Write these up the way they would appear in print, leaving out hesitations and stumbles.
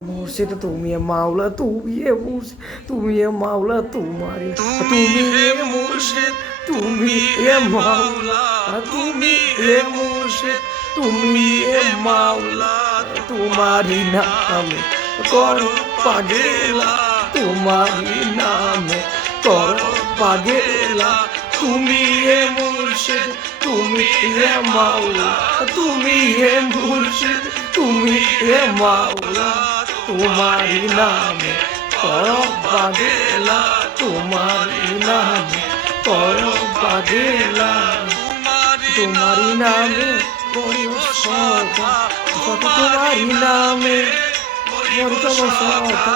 मुर्शिद তুমি মাওলা তুমি মুর্শিদ তুমি মাওলা তোমারি তুমি মুর্শিদ তুমি মাওলা তুমি মুর্শিদ তুমি মাওলা তোমারি নামে করো পাগেলা তোমারি নামে করো পাগেলা তুমি মুর্শিদ তুমি মাওলা তুমি মুর্শিদ তুমি মাওলা तुम्हारी नामे करो बागेला तुम्हारी नामे करो बागेला तुम्हारी नामे करो सौदा तुम्हारी नामे करो सौदा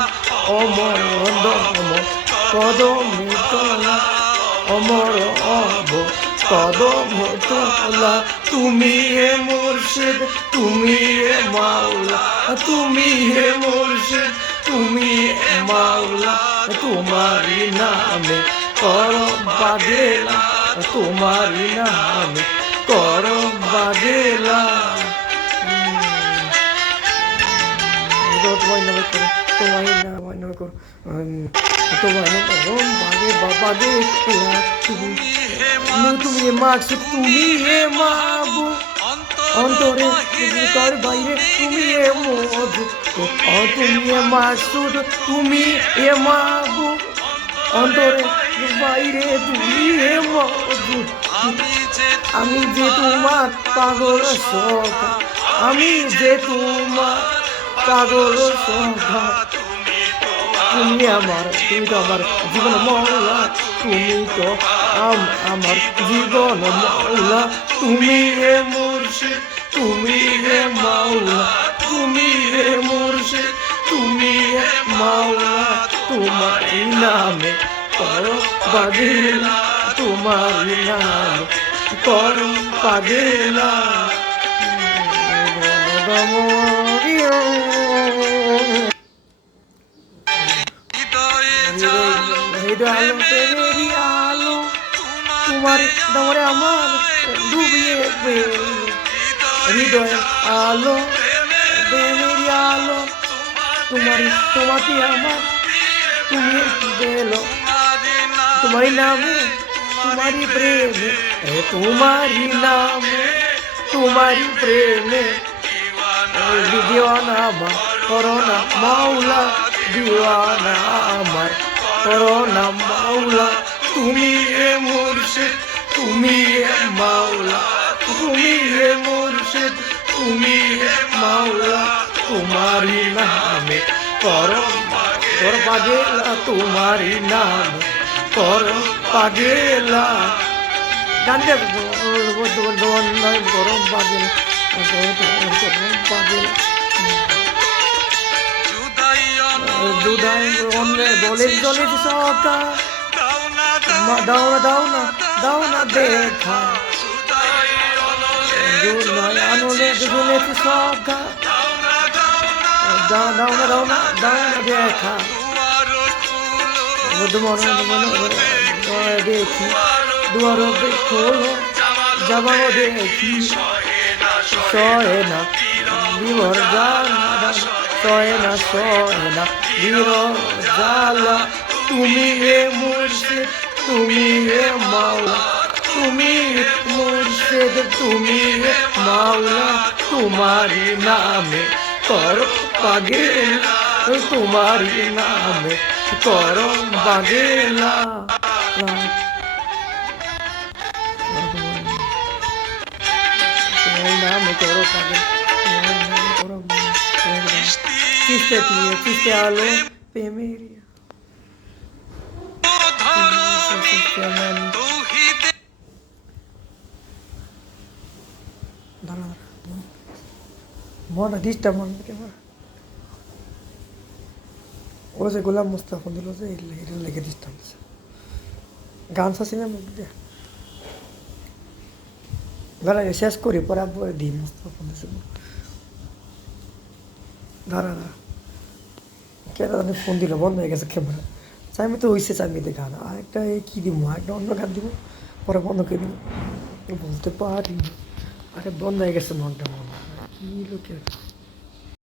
अमर दम कदम तला अमर अब कदम तला তুমি মুর্শিদ তুমি মাওলা তুমি মুর্শিদ তুমি মাওলা তোমারি নামে করো বাগেলা তোমারি নামে করো বাগেলা তোমার নামে করো তোমার নামে করো তোমার নাম বাগে বাগে তুমি মাকসুদ তুমি মাবু অন্তরে কর বাইরে তুমি মধু তুমি মাকসুদ তুমি মাবু অন্তরে বাইরে তুমি মধু আমি যে তোমার পাগল সখা আমি যে তোমার পাগল সখা তুমি আমার তুমি তো আমার জীবন মৌলা তুমি তো আমার জীবন মৌলা তুমি মুর্শিদ তুমি মাওলা তুমি মুর্শিদ তুমি মাওলা তোমারি নামে করো বাগেলা তোমারি নামে করো বাগেলা আলো মেরি আলো তোমার দমরে আমার ডুবিয়ে হৃদয় আলো মেরি আলো তোমাকে আমার তুমি বেলো তোমারি নামে তোমারি প্রেমে তোমারি নামে তোমারি প্রেমে দিওয়ানা আমার করোনা মাওলা দিওয়ানা আমার করোনা মাওলা তুমি মুর্শিদ তুমি মাওলা তুমি মুর্শিদ তুমি মাওলা তোমারি নামে করো পাগেলা তোমারি নামে করো পাগেলা গান গরম পাগেলা পাগেলা দুধাই অন্য বলে জলে সকা দাও না দেখা আনলে দুজনে সকা দাও না দেখা দেখি দুয়ার খোলো যাবাও দেখি সহে না বিভর জানা সহে না বিভর জালা তুমি মুর্শিদ তুমি মাওলা তুমি মুর্শিদ তুমি মাওলা তোমারি নামে করো পাগেলা তোমারি নামে করো বাগেলা তোমার নামে করো পাগেলা করো किसते आलो पे मेरी মন ডিস্টার্ব মন ও যে গোলাম মুস্তাফা দিল যে এটা লেগে ডিস্টার্ব গান শাসিনা মধ্যে দাঁড়া শেষ করি পরে দিই মুস্তাফা দিয়েছিল দাঁড়া কেন ফোন দিল বন্ধ হয়ে গেছে ক্যামেরা চাইমি তো হয়েছে চাইমিতে গান আরেকটা কী দিব একটা অন্য গান দিব পরে বন্ধ করে দিব বলতে পারি আরে বন্ধ হয়ে গেছে মনটা কী লোকের